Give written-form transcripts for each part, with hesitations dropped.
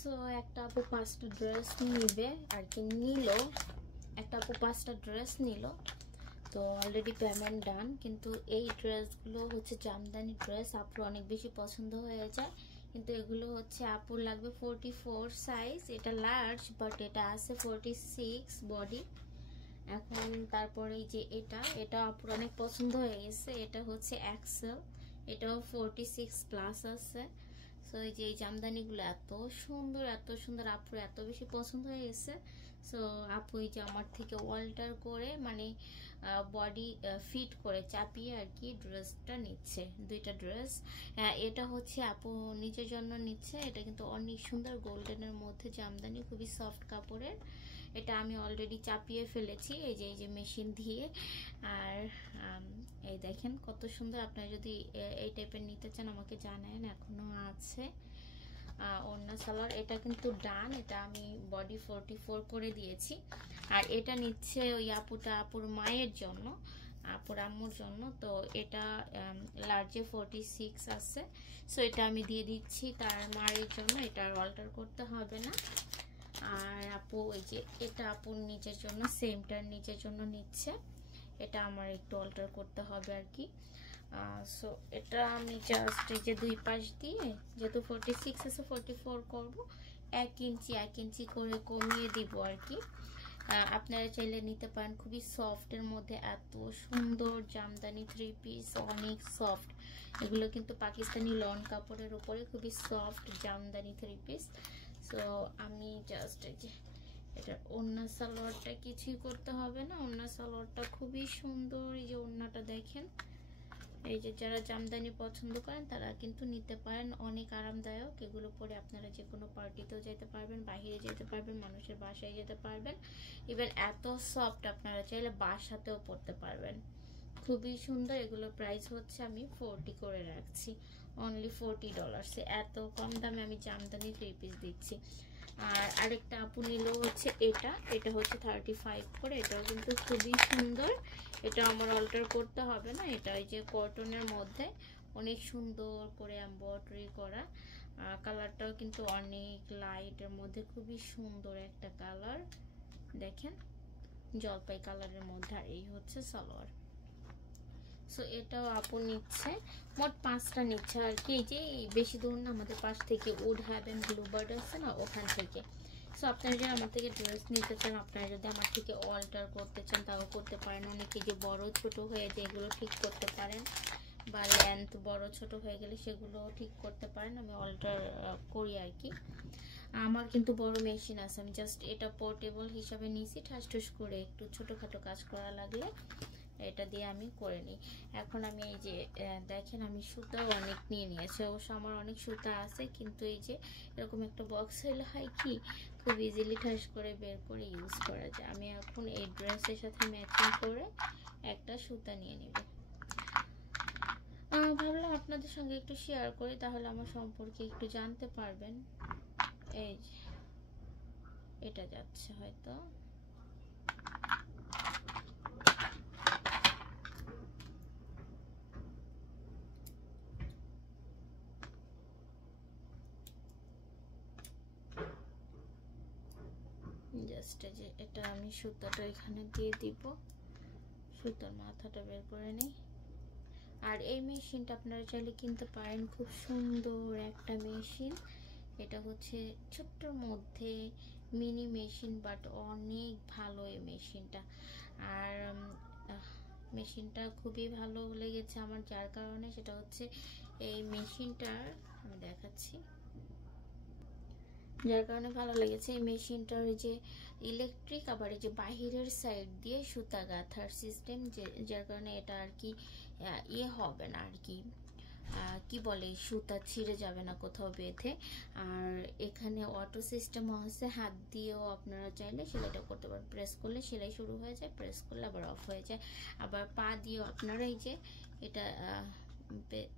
So একটা আপু 5টা ড্রেস নিবে আর কি নিল, একটা আপু 5টা ড্রেস নিল, তো অলরেডি পেমেন্ট ডান। কিন্তু এই ড্রেসগুলো হচ্ছে জামদানি ড্রেস, আপুর অনেক বেশি পছন্দ হয়ে যায়। কিন্তু এগুলো হচ্ছে আপুর লাগবে 44 সাইজ, এটা লার্জ বাট এটা আছে 46 বডি। এখন তারপরে এই যে এটা আপুর অনেক পছন্দ হয়ে গেছে, এটা হচ্ছে এক্সেল, এটাও 46 প্লাস আছে। সো এই যে এই জামদানিগুলো এত সুন্দর আপুর এত বেশি পছন্দ হয়ে গেছে। সো আপু এই যে আমার থেকে অল্টার করে মানে বডি ফিট করে চাপিয়ে আর কি ড্রেসটা নিচ্ছে, দুইটা ড্রেস। এটা হচ্ছে আপু নিজের জন্য নিচ্ছে, এটা কিন্তু অনেক সুন্দর গোল্ডেনের মধ্যে জামদানি, খুবই সফট কাপড়ের। এটা আমি অলরেডি চাপিয়ে ফেলেছি এই যে মেশিন দিয়ে। আর এই দেখেন কত সুন্দর। আপনারা যদি এই টাইপের নিতে চান আমাকে জানান, এখনো আছে। ওড়না সালোয়ার এটা কিন্তু ডান, এটা আমি বডি 44 করে দিয়েছি। আর এটা নিচ্ছে ওই আপুর মায়ের জন্য, আপুর আম্মুর জন্য। তো এটা লার্জে 46 আছে। সো এটা আমি দিয়ে দিচ্ছি তার মায়ের জন্য, এটা আর অল্টার করতে হবে না। আর আপু ওই যে এটা আপুর নিজের জন্য, সেমটার নিজের জন্য নিচ্ছে, এটা আমার একটু অল্টার করতে হবে আর কি। সো এটা আমি জাস্ট এই যে দুই পাশ দিয়ে, যেহেতু 46 আছে 44 করব, 1 ইঞ্চি করে কমিয়ে দিব আর কি। আপনারা চাইলে নিতে পারেন, খুবই সফটের মধ্যে এত সুন্দর জামদানি 3 পিস, অনেক সফট। এগুলো কিন্তু পাকিস্তানি লন কাপড়ের উপরে খুবই সফট জামদানি 3 পিস। সো আমি জাস্ট এই যে এটা ওড়না সালোয়ারটা কিছুই করতে হবে না, ওড়না সালোয়ারটা খুবই সুন্দর। এই যে ওড়নাটা দেখেন, এই যে যারা জামদানি পছন্দ করেন তারা কিন্তু নিতে পারেন, অনেক আরামদায়ক। এগুলো পরে আপনারা যে কোনো পার্টিতেও যেতে পারবেন, বাইরে যেতে পারবেন, মানুষের বাসায় যেতে পারবেন। ইভেন এত সফট আপনারা চাইলে বাসাতেও পরতে পারবেন, খুবই সুন্দর। এগুলো প্রাইস হচ্ছে আমি 40 করে রাখছি, অনলি $40। এত কম দামে আমি জামদানি 3 পিস দিচ্ছি। আর আরেকটা আপু নিল হচ্ছে এটা হচ্ছে 35 করে, এটাও কিন্তু খুবই সুন্দর। এটা আমার অল্টার করতে হবে না, এটা ওই যে কটনের মধ্যে অনেক সুন্দর করে এমব্রয়ডারি করা। কালারটাও কিন্তু অনেক লাইটের মধ্যে খুবই সুন্দর একটা কালার, দেখেন জলপাই কালারের মধ্যে। আর এই হচ্ছে সালোয়ার। সো এটাও আপু নিচ্ছে, মোট 5টা নিচ্ছে আর কি। এই যে বেশি দূর না, আমাদের পাশ থেকে উড হ্যাভেন ব্লুবার্ড আছে না, ওখান থেকে। সো আপনারা যদি আমার থেকে ড্রেস নিতে চান, আপনারা যদি আমার থেকে অল্টার করতে চান তাও করতে পারেন। অনেকে যে বড় ছোট হয়ে যায় এগুলো ঠিক করতে পারেন, বা লেন্থ বড় ছোট হয়ে গেলে সেগুলো ঠিক করতে পারেন, আমি অল্টার করি আর কি। আমার কিন্তু বড় মেশিন আছে, আমি জাস্ট এটা পোর্টেবল হিসাবে নিয়েছি, ঠাস করে একটু ছোটোখাটো কাজ করা লাগলে এটা দিয়ে আমি করে নিই। এখন আমি এই যে দেখেন আমি সুতাও অনেক নিয়ে নিয়েছি, অবশ্য আমার অনেক সুতা আছে, কিন্তু এই যে এরকম একটা বক্স হলে হয় কি খুব ইজিলি ঠাস করে বের করে ইউজ করা যায়। আমি এখন এই ড্রেসের সাথে ম্যাচিং করে একটা সুতা নিয়ে নিব। ভাবলাম আপনাদের সঙ্গে একটু শেয়ার করি, তাহলে আমার সম্পর্কে একটু জানতে পারবেন। এই যে এটা যাচ্ছে হয়তো, জাস্ট যে এটা আমি সুতাটা এখানে দিয়ে দিব, সুতার মাথাটা বের করে নিই। আর এই মেশিনটা আপনারা চাইলে কিনতে পারেন, খুব সুন্দর একটা মেশিন। এটা হচ্ছে ছোট্টর মধ্যে মিনি মেশিন, বাট অনেক ভালো এই মেশিনটা। আর মেশিনটা খুবই ভালো লেগেছে আমার, যার কারণে সেটা হচ্ছে এই মেশিনটার আমি দেখাচ্ছি, যার কারণে ভালো লেগেছে এই মেশিনটার যে ইলেকট্রিক, আবার এই যে বাহিরের সাইড দিয়ে সুতা গাঁথার সিস্টেম, যার কারণে এটা আর কি ইয়ে হবে না আর কি, কি বলে সুতা ছিঁড়ে যাবে না কোথাও বেঁধে। আর এখানে অটো সিস্টেম আছে, হাত দিয়েও আপনারা চাইলে সেলাইটা করতে পারেন, প্রেস করলে সেলাই শুরু হয়ে যায়, প্রেস করলে আবার অফ হয়ে যায়। আবার পা দিয়েও আপনারা এই যে এটা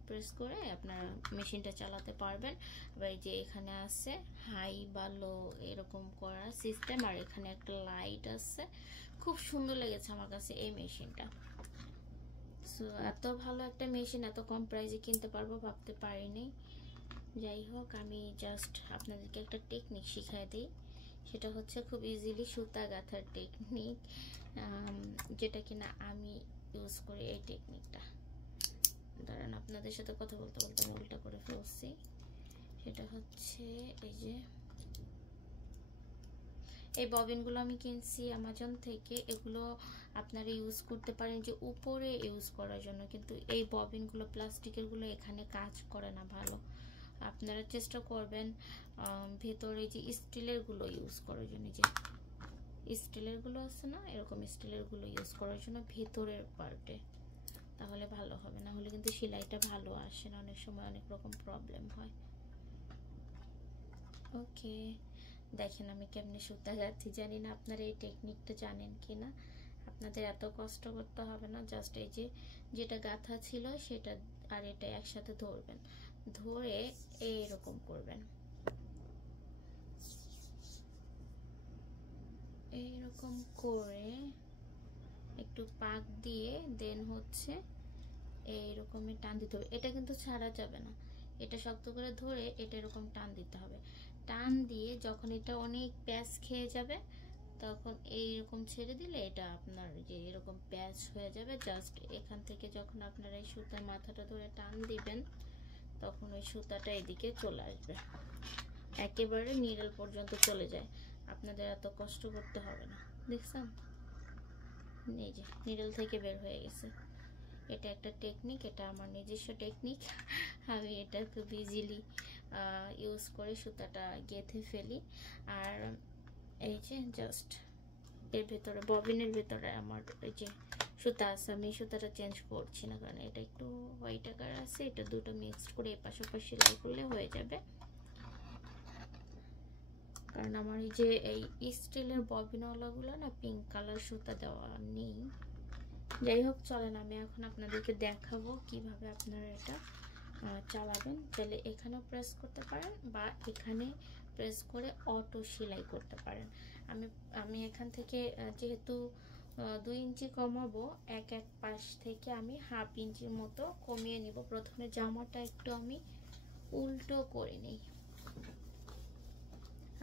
প্রেস করে আপনারা মেশিনটা চালাতে পারবেন। আবার এই যে এখানে আছে হাই বা লো এরকম করার সিস্টেম, আর এখানে একটা লাইট আছে। খুব সুন্দর লেগেছে আমার কাছে এই মেশিনটা। সো এত ভালো একটা মেশিন এত কম প্রাইসে কিনতে পারবো ভাবতে পারিনি। যাই হোক, আমি জাস্ট আপনাদেরকে একটা টেকনিক শিখাই দিই, সেটা হচ্ছে খুব ইজিলি সুতা গাঁথার টেকনিক, যেটা কিনা আমি ইউজ করি। এই টেকনিকটা দাঁড়ান, আপনাদের সাথে কথা বলতে বলতে আমি উল্টা করে ফেলছি। সেটা হচ্ছে এই যে এই ববিনগুলো আমি কিনছি অ্যামাজন থেকে। এগুলো আপনারা ইউজ করতে পারেন যে উপরে ইউজ করার জন্য, কিন্তু এই ববিনগুলো প্লাস্টিকেরগুলো এখানে কাজ করে না ভালো। আপনারা চেষ্টা করবেন ভেতরে যে স্টিলেরগুলো ইউজ করার জন্য, যে স্টিলেরগুলো আছে না, এরকম স্টিলেরগুলো ইউজ করার জন্য ভেতরের পার্টে, তাহলে ভালো হবে। না হলে কিন্তু সেলাইটা ভালো আসে না, অনেক সময় অনেক রকম প্রবলেম হয়। ওকে, দেখেন আমি কেমনে সুতা গাঁথি। জানি না আপনারা এই টেকনিকটা জানেন কি না। আপনাদের এত কষ্ট করতে হবে না, জাস্ট এই যে যেটা গাঁথা ছিল সেটা আর এটা একসাথে ধরবেন, ধরে এইরকম করবেন, এইরকম করে একটু পাক দিয়ে দেন হচ্ছে এইরকমই টান দিতে হবে। এটা কিন্তু ছাড়া যাবে না, এটা শক্ত করে ধরে এটা এরকম টান দিতে হবে। টান দিয়ে যখন এটা অনেক প্যাচ খেয়ে যাবে তখন এইরকম ছেড়ে দিলে এটা আপনার যে এরকম প্যাচ হয়ে যাবে। জাস্ট এখান থেকে যখন আপনারা এই সুতার মাথাটা ধরে টান দিবেন তখন ওই সুতাটা এদিকে চলে আসবে, একেবারে নিডল পর্যন্ত চলে যায়। আপনাদের এত কষ্ট করতে হবে না। দেখছেন, এই যে নিডল থেকে বের হয়ে গেছে। এটা একটা টেকনিক, এটা আমার নিজস্ব টেকনিক। আমি এটা খুব ইজিলি ইউজ করে সুতাটা গেঁথে ফেলি। আর এই যে জাস্ট এর ভেতরে ববিনের ভেতরে আমার এই যে সুতা আছে, আমি সুতাটা চেঞ্জ করছি না, কারণ এটা একটু হোয়াইট আকার আছে। এটা দুটো মিক্সড করে এই পাশাপাশি সেলাই করলে হয়ে যাবে। কারণ আমার এই যে এই স্টিলের ববিনওয়ালাগুলো না পিঙ্ক কালার সুতা দেওয়া নেই। যাই হোক, চলেন আমি এখন আপনাদেরকে দেখাবো কিভাবে আপনারা এটা চালাবেন। তাহলে এখানেও প্রেস করতে পারেন বা এখানে প্রেস করে অটো সেলাই করতে পারেন। আমি এখান থেকে যেহেতু 2 ইঞ্চি কমাবো, এক পাশ থেকে আমি হাফ ইঞ্চির মতো কমিয়ে নিব। প্রথমে জামাটা একটু আমি উল্টো করে নিই।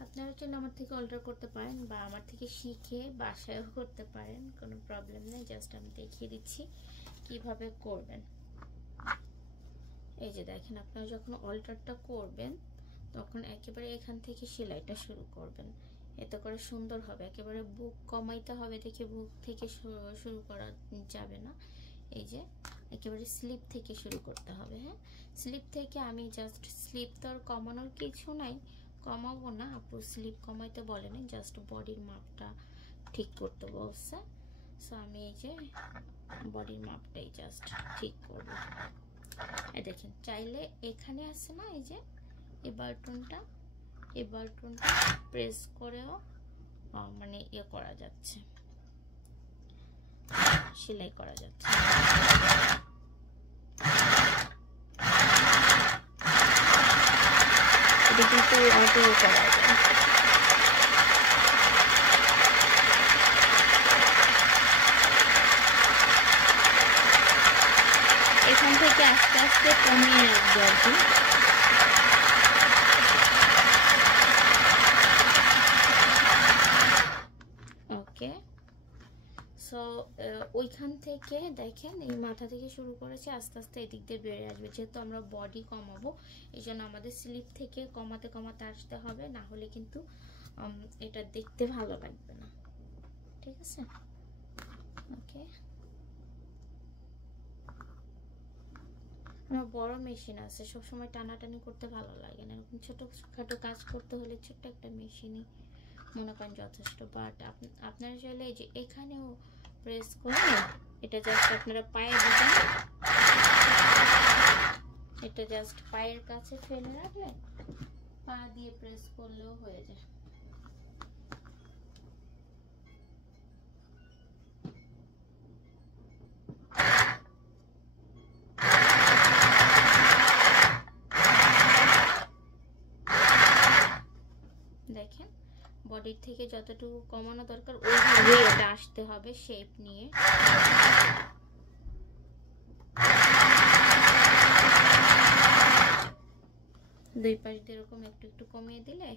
আপনারা চাইলে আমার থেকে অল্টার করতে পারেন বা আমার থেকে শিখে বাসায়ও করতে পারেন, কোনো প্রবলেম নেই। জাস্ট আমি দেখিয়ে দিচ্ছি কিভাবে করবেন। এই যে দেখেন, আপনারা যখন অল্টারটা করবেন তখন একেবারে এখান থেকে সেলাইটা শুরু করবেন, এতে করে সুন্দর হবে। একেবারে বুক কমাইতে হবে, দেখে বুক থেকে শুরু করা যাবে না। এই যে একেবারে স্লিপ থেকে শুরু করতে হবে। হ্যাঁ, স্লিপ থেকে আমি জাস্ট, স্লিপ তো আর কমানোর কিছু নাই, কমাবো না। আপু স্লিপ কমাইতে বলে নাই, জাস্ট বডির মাপটা ঠিক করতে বলছে। সো আমি এই যে বডির মাপটাই জাস্ট ঠিক করবো। এই দেখেন, চাইলে এখানে আছে না এই যে এই বাটনটা, এই বাটনটা প্রেস করেও মানে ইয়ে করা যাচ্ছে, সেলাই করা যাচ্ছে। এটা কিন্তু অটো করা যায়। এখান থেকে আস্তে আস্তে কমিয়ে রাখবো আর কি। ওকে, সো ওইখান থেকে দেখেন এই মাথা থেকে শুরু করেছে, আস্তে আস্তে এদিক দিয়ে বেড়ে আসবে। যেহেতু আমরা বডি কমাবো, এই জন্য আমাদের স্লিপ থেকে কমাতে কমাতে আসতে হবে, না হলে কিন্তু এটা দেখতে ভালো লাগবে না। ঠিক আছে, ওকে। আমার বড় মেশিন আছে, সবসময় টানাটানি করতে ভালো লাগে না। এরকম ছোটোখাটো কাজ করতে হলে ছোট্ট একটা মেশিনই মনে করেন যথেষ্ট। বাট আপনারা চাইলে এই যে এখানেও প্রেস করে এটা জাস্ট আপনারা পায়ে দিবেন, এটা জাস্ট পায়ের কাছে ফেলে রাখলে পা দিয়ে প্রেস করলেও হয়ে যায়। দেখেন, বডির থেকে যতটুকু কমানো দরকার ওইভাবে এটা আসতে হবে শেপ নিয়ে। দুই পাশ দিয়ে এরকম একটু একটু কমিয়ে দিলে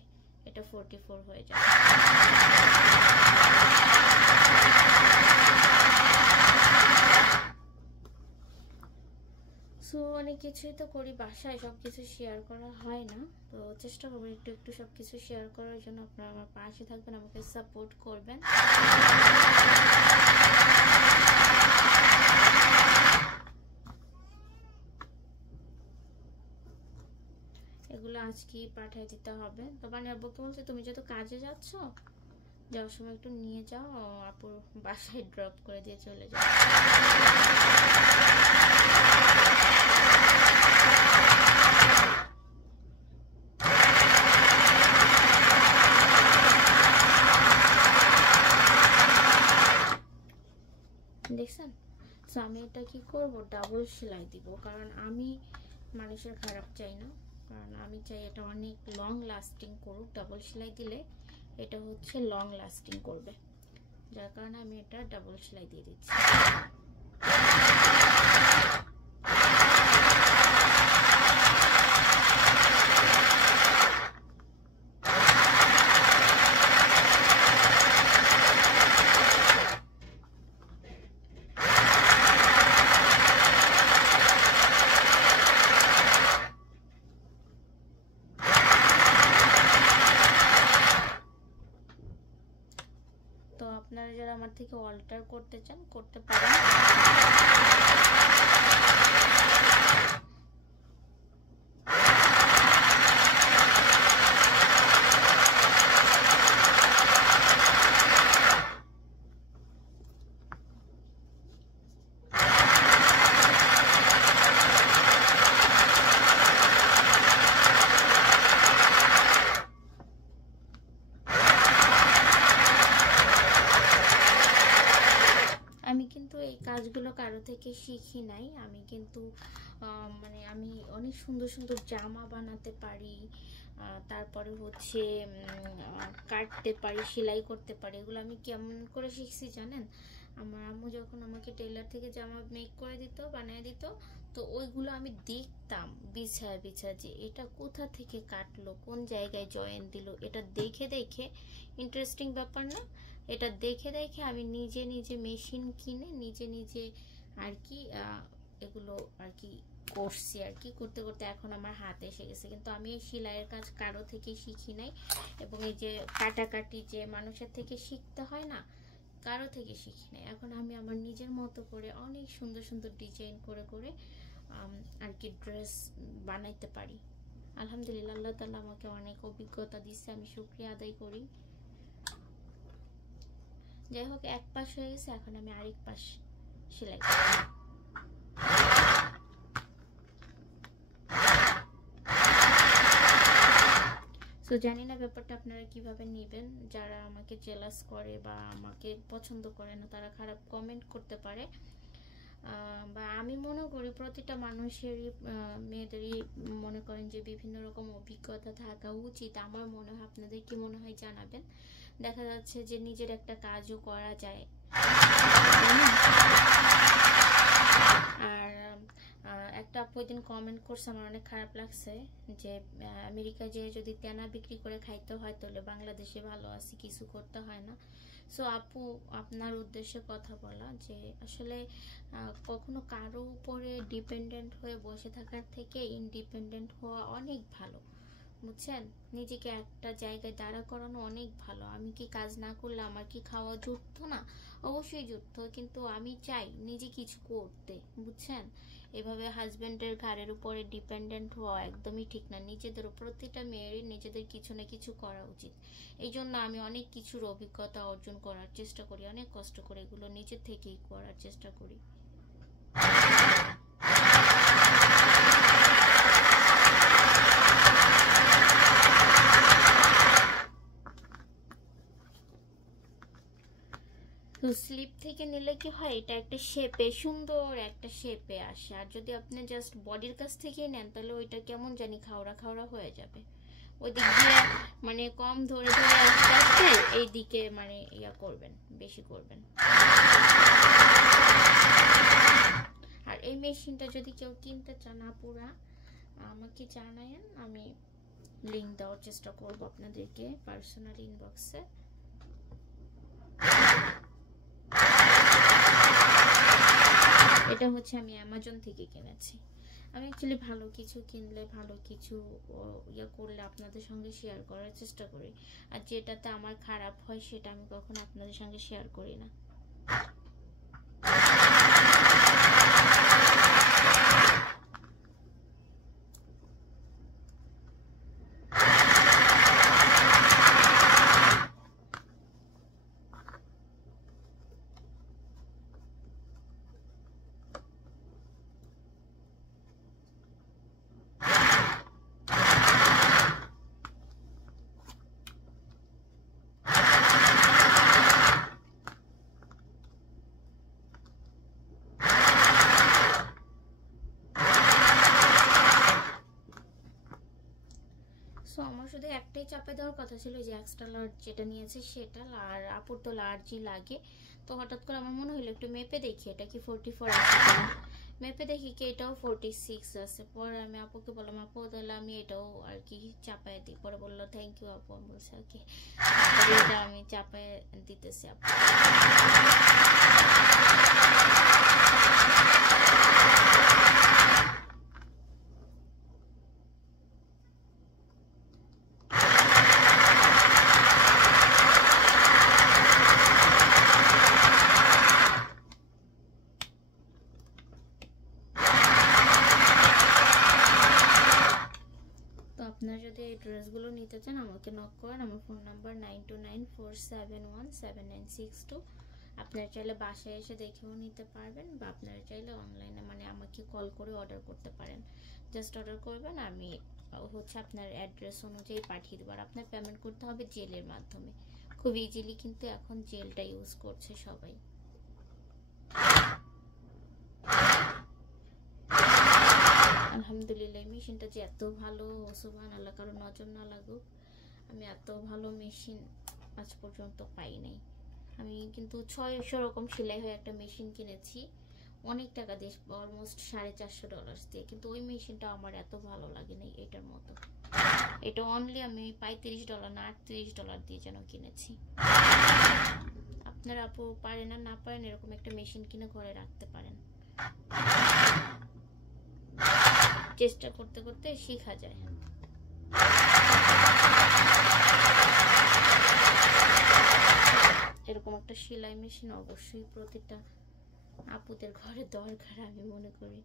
এটা 44 হয়ে যাবে। সো অনেক কিছুই তো করি বাসায়, সব কিছু শেয়ার করা হয় না, তো চেষ্টা করবো একটু একটু সব কিছু শেয়ার করার জন্য। আপনারা আমার পাশে থাকবেন, আমাকে সাপোর্ট করবেন। এগুলো আজকেই পাঠিয়ে দিতে হবে। তো মানে আব্বুকে বলছে তুমি যেহেতু কাজে যাচ্ছ, যাওয়ার সময় একটু নিয়ে যাও, আপুর বাসায় ড্রপ করে দিয়ে চলে যাও। দেখছেন? সো আমি এটা কি করব, ডাবল সেলাই দিব, কারণ আমি মানুষের খারাপ চাই না, কারণ আমি চাই এটা অনেক লং লাস্টিং করুক। ডাবল সেলাই দিলে এটা হচ্ছে লং লাস্টিং করবে, যার কারণে আমি এটা ডাবল সেলাই দিয়ে দিচ্ছি। তো আপনারা যারা আমার থেকে অল্টার করতে চান করতে পারেন। আমি কিন্তু এই কাজগুলো কারো থেকে শিখি নাই, আমি কিন্তু মানে আমি অনেক সুন্দর সুন্দর জামা বানাতে পারি, তারপরে হচ্ছে কাটতে পারি, সেলাই করতে পারি। এগুলো আমি কেমন করে শিখছি জানেন? আমার আম্মু যখন আমাকে টেলার থেকে জামা মেক করে দিত, বানিয়ে দিত, তো ওইগুলো আমি দেখতাম বিছায় বিছায় যে এটা কোথা থেকে কাটলো, কোন জায়গায় জয়েন দিল, এটা দেখে দেখে, ইন্টারেস্টিং ব্যাপার না? এটা দেখে দেখে আমি নিজে নিজে মেশিন কিনে নিজে নিজে আর কি এগুলো আর কি করছি আর কি। করতে করতে এখন আমার হাতে এসে গেছে। কিন্তু আমি এই সেলাইয়ের কাজ কারো থেকে শিখি নাই, এবং এই যে কাটাকাটি যে মানুষের থেকে শিখতে হয় না, কারো থেকে শিখি নাই। এখন আমি আমার নিজের মতো করে অনেক সুন্দর সুন্দর ডিজাইন করে করে আর কি ড্রেস বানাইতে পারি। আলহামদুলিল্লাহ, আল্লাহ তাআলা আমাকে অনেক অভিজ্ঞতা দিচ্ছে, আমি শুকরিয়া আদায় করি। যাই হোক, এক পাশ হয়ে গেছে, এখন আমি আরেক পাশ সেলাই করব। তো জানি না ব্যাপারটা আপনারা কিভাবে নেবেন। যারা আমাকে জেলাস করে বা আমাকে পছন্দ করে না, তারা খারাপ কমেন্ট করতে পারে, বা আমি মনে করি প্রতিটা মানুষেরই, মেয়েদেরই মনে করেন যে বিভিন্ন রকম অভিজ্ঞতা থাকা উচিত। আমার মনে হয়, আপনাদের কি মনে হয় জানাবেন। দেখা যাচ্ছে যে নিজের একটা কাজও করা যায়। আর একটা আপু দিন কমেন্ট করছে, আমার অনেক খারাপ লাগছে, যে আমেরিকা যেয়ে যদি তেনা বিক্রি করে খাইতে হয় তাহলে বাংলাদেশে ভালো আছে, কিছু করতে হয় না। সো আপু, আপনার উদ্দেশ্যে কথা বলা যে আসলে কখনো কারো উপরে ডিপেন্ডেন্ট হয়ে বসে থাকার থেকে ইন্ডিপেন্ডেন্ট হওয়া অনেক ভালো, বুঝছেন? নিজেকে একটা জায়গায় দাঁড়া করানো অনেক ভালো। আমি কি কাজ না করলে আমার কি খাওয়া জুটতো না? অবশ্যই জুটতো, কিন্তু আমি চাই নিজে কিছু করতে, বুঝছেন? এভাবে হাজবেন্ডের ঘাড়ের উপরে ডিপেন্ডেন্ট হওয়া একদমই ঠিক না। নিজেদের, প্রতিটা মেয়েরই নিজেদের কিছু না কিছু করা উচিত। এই জন্য আমি অনেক কিছুর অভিজ্ঞতা অর্জন করার চেষ্টা করি, অনেক কষ্ট করে এগুলো নিজের থেকেই করার চেষ্টা করি। তো স্লিপ থেকে নিলে কি হয়, এটা একটা শেপে, সুন্দর একটা শেপে আসে। আর যদি আপনি জাস্ট বডির কাছ থেকেই নেন, তাহলে ওইটা কেমন জানি খাওড়া খাওড়া হয়ে যাবে। ওই দিক দিয়ে মানে কম ধরে ধরে আস্তে আস্তে এই দিকে মানে ইয়া করবেন, বেশি করবেন। আর এই মেশিনটা যদি কেউ কিনতে চান আপুরা, আমাকে জানায়েন, আমি লিঙ্ক দেওয়ার চেষ্টা করব আপনাদেরকে পার্সোনাল ইনবক্সে। এটা হচ্ছে আমি অ্যামাজন থেকে কিনেছি। আমি অ্যাকচুয়ালি ভালো কিছু কিনলে, ভালো কিছু ইয়ে করলে আপনাদের সঙ্গে শেয়ার করার চেষ্টা করি, আর যেটাতে আমার খারাপ হয় সেটা আমি কখনো আপনাদের সঙ্গে শেয়ার করি না। সো আমার শুধু একটাই চাপে দেওয়ার কথা ছিল, যে এক্সট্রা লার্জ যেটা নিয়েছে সেটা, আর আপুর তো লার্জই লাগে। তো হঠাৎ করে আমার মনে হলো একটু মেপে দেখি এটা কি 44 আছে কিনা। মেপে দেখি কি এটাও 46 আছে। পরে আমি আপুকে বললাম, আপু তাহলে আমি এটাও আর কি চাপায় দিই। পরে বললো থ্যাংক ইউ আপু। আমি বলছি ওকে, এটা আমি চাপায় দিতেছি আপু। আপনারা যদি এই ড্রেসগুলো নিতে চান আমাকে নক করেন। আমার ফোন নাম্বার 9294717962। আপনারা চাইলে বাসায় এসে দেখেও নিতে পারবেন, বা আপনারা চাইলে অনলাইনে মানে আমাকে কল করে অর্ডার করতে পারেন। জাস্ট অর্ডার করবেন, আমি হচ্ছে আপনার অ্যাড্রেস অনুযায়ী পাঠিয়ে দেবো। আর আপনার পেমেন্ট করতে হবে জেলের মাধ্যমে। খুব ইজিলি কিন্তু এখন জেলটা ইউজ করছে সবাই। আলহামদুলিল্লাহ মেশিনটা যে এত ভালো, সুবহানাল্লাহ, কারো নজর না লাগুক, আমি এত ভালো মেশিন আজ পর্যন্ত পাই নাই। আমি কিন্তু 600 রকম সেলাই হয়ে একটা মেশিন কিনেছি অনেক টাকা দিয়ে, অলমোস্ট $450 দিয়ে, কিন্তু ওই মেশিনটা আমার এত ভালো লাগে নাই এটার মতো। এটা অনলি আমি $35 না $38 দিয়ে যেন কিনেছি। আপনারা আপু পারেন আর না পারেন এরকম একটা মেশিন কিনে ঘরে রাখতে পারেন। চেষ্টা করতে করতে শেখা যায়। এরকম একটা সেলাই মেশিন অবশ্যই প্রতিটা আপুদের ঘরে দরকার আমি মনে করি।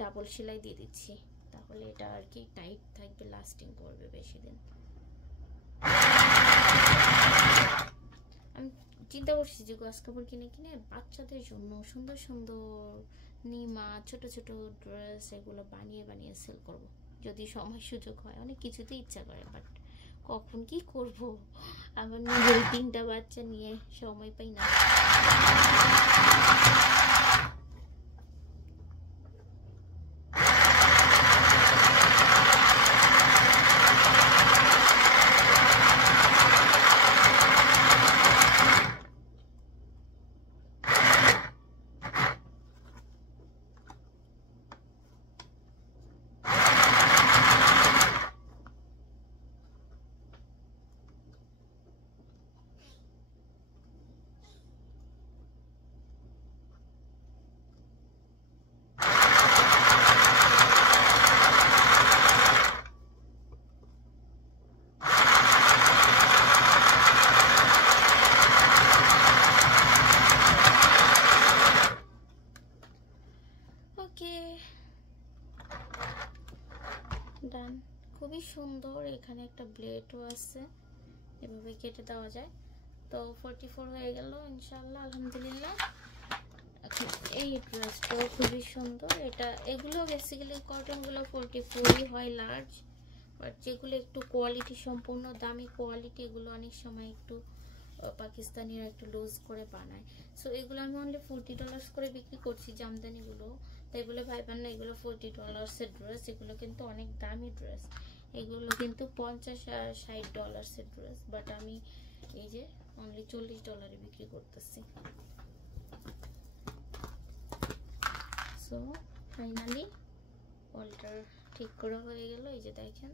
ডাবল সেলাই দিয়ে দিচ্ছি, তাহলে এটা আর কি টাইট থাকবে, লাস্টিং করবে বেশি দিন। আমি চিন্তা করছি যে গস কাপড় কিনে কিনে বাচ্চাদের জন্য সুন্দর সুন্দর নিমা ছোট ছোট ড্রেস এগুলো বানিয়ে বানিয়ে সেল করব, যদি সময় সুযোগ হয়। অনেক কিছুতে ইচ্ছা করে, বাট কখন কি করব, আমার নিজের 3টা বাচ্চা নিয়ে সময় পাই না। ডান, খুবই সুন্দর। এখানে একটা ব্লেডও আছে, এভাবে কেটে দেওয়া যায়। তো 44 হয়ে গেল ইনশাআল্লাহ, আলহামদুলিল্লাহ। এখন এই ড্রেসটাও খুবই সুন্দর। এগুলো বেসিক্যালি কটনগুলো 44ই হয় লার্জ, বাট যেগুলো একটু কোয়ালিটি সম্পূর্ণ দামি কোয়ালিটি, এগুলো অনেক সময় একটু পাকিস্তানিরা একটু লুজ করে বানায়। সো এগুলো আমি অনলি $40 করে বিক্রি করছি, জামদানিগুলো। তাই বলে ভাইবেন না এগুলো $40 ড্রেস, এগুলো কিন্তু অনেক দামি ড্রেস। এগুলো কিন্তু $50 আর $60 ড্রেস, বাট আমি এই যে অনলি $40 বিক্রি করতেছি। সো ফাইনালি অল্টার ঠিক করা হয়ে গেল। এই যে দেখেন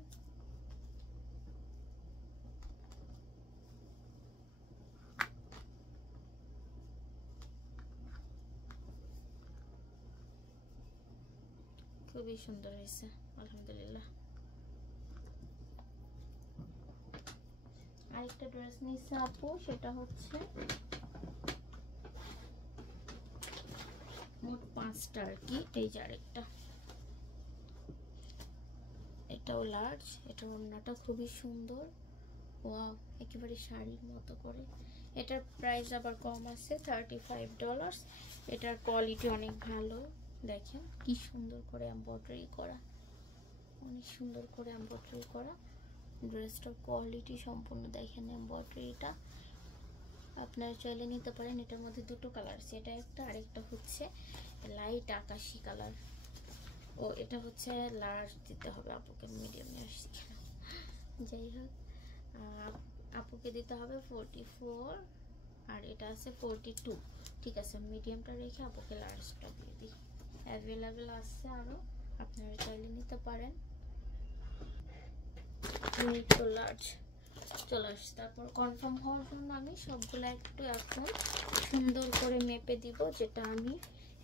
খুবই সুন্দর হয়েছে আলহামদুলিল্লাহ। আরেকটা ড্রেস নিচ্ছে আপু, সেটা হচ্ছে মোট 5টা আর কি। এই যে আরেকটা, এটাও লার্জ, এটা ওড়নাটা খুবই সুন্দর, ওয়াও একেবারে শাড়ির মতো করে। এটার প্রাইস আবার কম আছে $35। এটার কোয়ালিটি অনেক ভালো, দেখেন কি সুন্দর করে এমব্রয়ডারি করা, অনেক সুন্দর করে এমব্রয়ডারি করা। ড্রেসটার কোয়ালিটি সম্পূর্ণ দেখেন, এমব্রয়ডারিটা আপনারা চাইলে নিতে পারেন। এটার মধ্যে দুটো কালার আছে, এটা একটা, আরেকটা হচ্ছে লাইট আকাশি কালার। ও এটা হচ্ছে লার্জ দিতে হবে আপুকে, মিডিয়ামে আসছি কেন, যাই হোক আপুকে দিতে হবে 44 আর এটা আছে 42। ঠিক আছে, মিডিয়ামটা রেখে আপুকে লার্জটা দিয়ে দিই। অ্যাভেলেবেল আছে আরও, আপনারা চাইলে নিতে পারেন। তো লার্জ চলে আসছে। তারপর কনফার্ম হওয়ার জন্য আমি সবগুলো একটু এখন সুন্দর করে মেপে দিব, যেটা আমি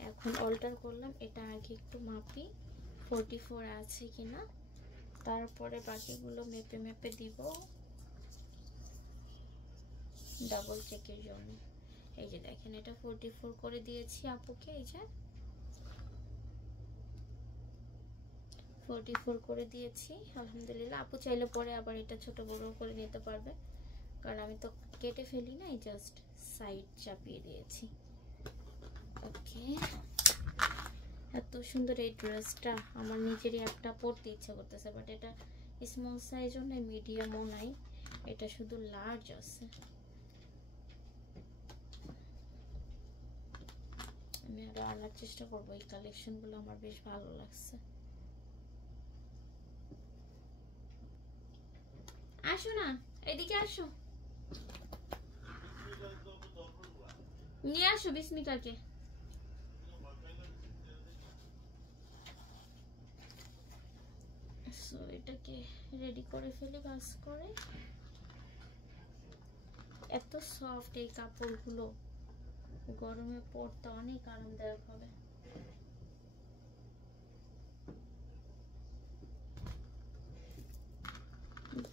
এখন অল্টার করলাম। এটা আগে একটু মাপি 44 আছে কিনা, তারপরে বাকিগুলো মেপে মেপে দিব ডাবল চেকের জন্য। এই যে দেখেন এটা 44 করে দিয়েছি আপুকে, এই যে 44 করে দিয়েছি আলহামদুলিল্লাহ। আপু চাইলে পরে আবার এটা ছোট বড় করে নিতে পারবে, কারণ আমি তো কেটে ফেলি না, জাস্ট সাইড চাপিয়ে দিয়েছি। ওকে, এত সুন্দর এই ড্রেসটা, আমার নিজেরই একটা পরতে ইচ্ছা করতেছে, বাট এটা স্মল সাইজও নাই, মিডিয়ামও নাই, এটা শুধু লার্জ আছে। আমি আরো আনার চেষ্টা করবো, এই কালেকশনগুলো আমার বেশ ভালো লাগছে। আসো না, এদিকে আসো, নিয়ে আসো বিস্মিকাকে। সো এটাকে রেডি করে ফেলি ভাঁজ করে। এত সফট এই কাপড়গুলো, গরমে পরতে অনেক আরামদায়ক হবে।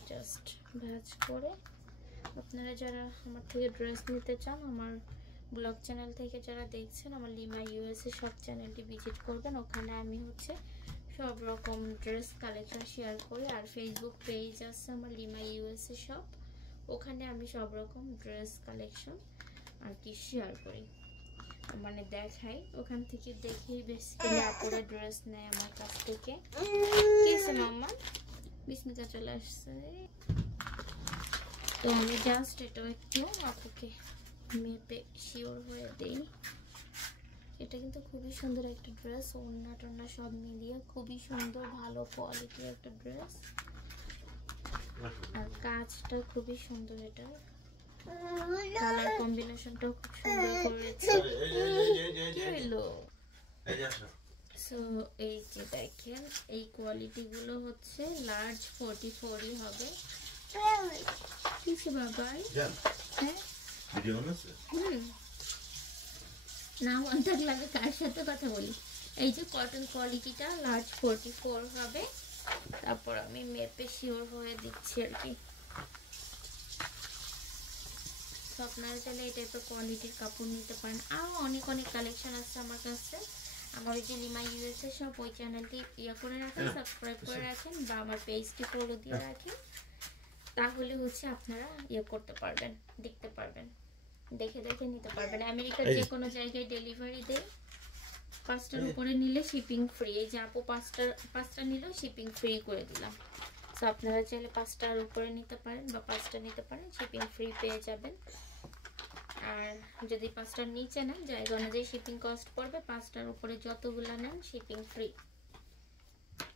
জাস্ট ভাঁজ করে আপনারা যারা আমার থেকে ড্রেস নিতে চান, আমার ব্লগ চ্যানেল থেকে যারা দেখছেন, আমার লিমা ইউএসএ সব চ্যানেলটি ভিজিট করবেন। ওখানে আমি হচ্ছে সব রকম ড্রেস কালেকশন শেয়ার করি। আর ফেসবুক পেজ আছে আমার লিমা ইউএসএ শপ, ওখানে আমি সব রকম ড্রেস কালেকশন আর কি শেয়ার করি, মানে দেখাই। ওখান থেকে দেখেই বেসিক্যালি আপুরা ড্রেস নেয় আমার কাছ থেকে। কিসে মাম্মা বিস্মিকা চলে আসছে। তো আমি জাস্ট এটা একটু আপুকে মেপে শিওর হয়ে দেই। এটা কিন্তু খুবই সুন্দর একটা ড্রেস, ওড়না টোড়না সব মিলিয়ে খুবই সুন্দর, ভালো কোয়ালিটির একটা ড্রেস। আর কাজটা খুবই সুন্দর, এটা কালার কম্বিনেশনটাও খুব সুন্দর করেছে। সো এই যে দেখেন, এই কোয়ালিটি গুলো হচ্ছে লার্জ 44 হবে। কিছু বাবাই হ্যাঁ না অন্তর লাগে, কার সাথে কথা বলি। এই যে কটন কোয়ালিটিটা লার্জ 44 হবে। তারপর আমি মেপে শিওর হয়ে দিচ্ছি আর কি। তো আপনারা চাইলে এই টাইপের কোয়ালিটির কাপড় নিতে পারেন। আরও অনেক অনেক কালেকশন আছে আমার কাছে। আমার ওই যে লিমা ইউএসএ সব, ওই চ্যানেলটি করে রাখেন, সাবস্ক্রাইব করে রাখেন, বা আমার পেজটি ফলো দিয়ে রাখেন, তাহলে হচ্ছে আপনারা করতে পারবেন, দেখতে পারবেন, দেখে দেখে নিতে পারবেন। আমেরিকার যে কোনো জায়গায় ডেলিভারি দেয়। 5টার উপরে নিলে শিপিং ফ্রি। এই যে আপু 5টা নিলেও শিপিং ফ্রি করে দিলাম। তো আপনারা চাইলে 5টার উপরে নিতে পারেন বা 5টা নিতে পারেন, শিপিং ফ্রি পেয়ে যাবেন। আর যদি 5টার নিচে নেন, জায়গা অনুযায়ী শিপিং কস্ট পড়বে। 5টার উপরে যতগুলো নেন শিপিং ফ্রি।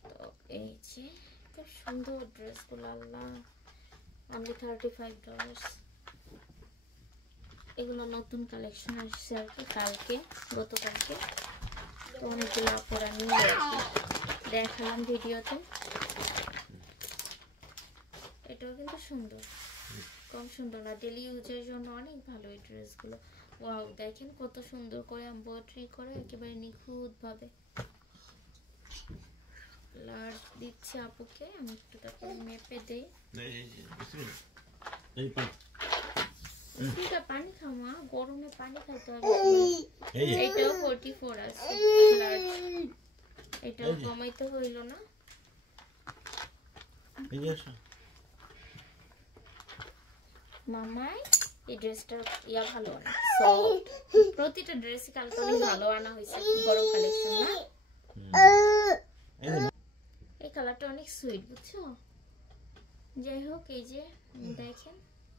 তো এই যে খুব সুন্দর ড্রেসগুলো, আল্লাহ, অনলি $35। এগুলো নতুন কালেকশন আসছে আর কি কালকে, গতকালকে। তো অনেকগুলো পরা নিয়ে আর কি দেখালাম ভিডিওতে। এটাও কিন্তু সুন্দর, কম সুন্দর না, ডেলি ইউজের জন্য অনেক ভালো এই ড্রেসগুলো। ওয়াও, দেখেন কত সুন্দর করে এমব্রয়ডারি করে, একেবারে নিখুঁত ভাবে। লার্জ দিচ্ছি আপুকে, আমি একটু তারপর মেপে দেই। পানি খাও মা, গরমে পানি খাইতে হবে। এটাও 44 আছে লার্জ, এটাও কমাইতে হইল না। মামাই এই ড্রেসটার ইয়া ভালো না, সফট। প্রতিটা ড্রেসই কালকে অনেক ভালো আনা হয়েছে, গরম কালেকশন না। এই কালারটা অনেক সুইট, বুঝছো? যাই হোক, এই যে দেখেন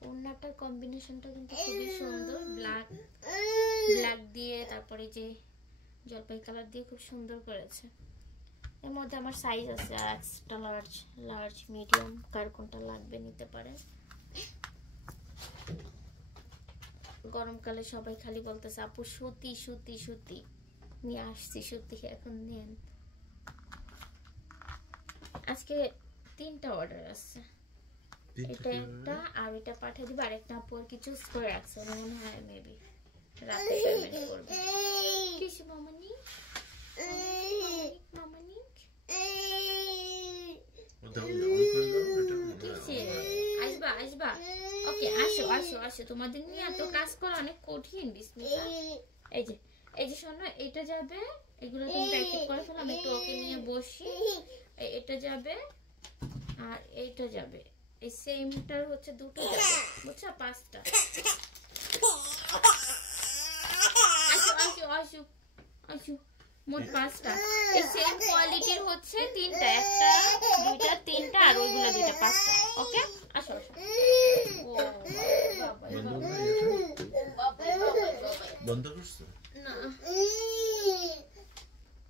ওড়নাটার কম্বিনেশনটা কিন্তু খুবই সুন্দর, ব্ল্যাক দিয়ে তারপরে যে জলপাই কালার দিয়ে খুব সুন্দর করেছে। এর মধ্যে আমার সাইজ আছে এক্সট্রা লার্জ, মিডিয়াম, কার কোনটা লাগবে নিতে পারেন। গরমকালে সবাই খালি বলতেছে আপু সুতি সুতি সুতি, নিয়ে আসছি সুতি, এখন নেন। আজকে 3টা অর্ডার আছে, এটা একটা, আর এটা পাঠিয়ে দিব। আর একটা আপু কি চুজ করে রাখছে, মনে হয় মেবি রাতে পেমেন্ট করবে। কিছু মামানি আসবা। ওকে, আসো। তোমাদের নিয়ে এত কাজ করা অনেক কঠিন বিস্মিতা। এই যে শোনো, এটা যাবে, এগুলো তুমি প্যাকেট করে ফেলো, আমি একটু ওকে নিয়ে বসি। এটা যাবে আর এইটা যাবে, এই সেমটার হচ্ছে 2টো যাবে, বুঝছো? 5টা। আসো, মোট 5টা। এই সেম কোয়ালিটির হচ্ছে 3টা, 1টা 2টা 3টা, আর ওইগুলো 2টা, 5টা। ওকে, আসো। ও বাবা, বন্ধ করছো?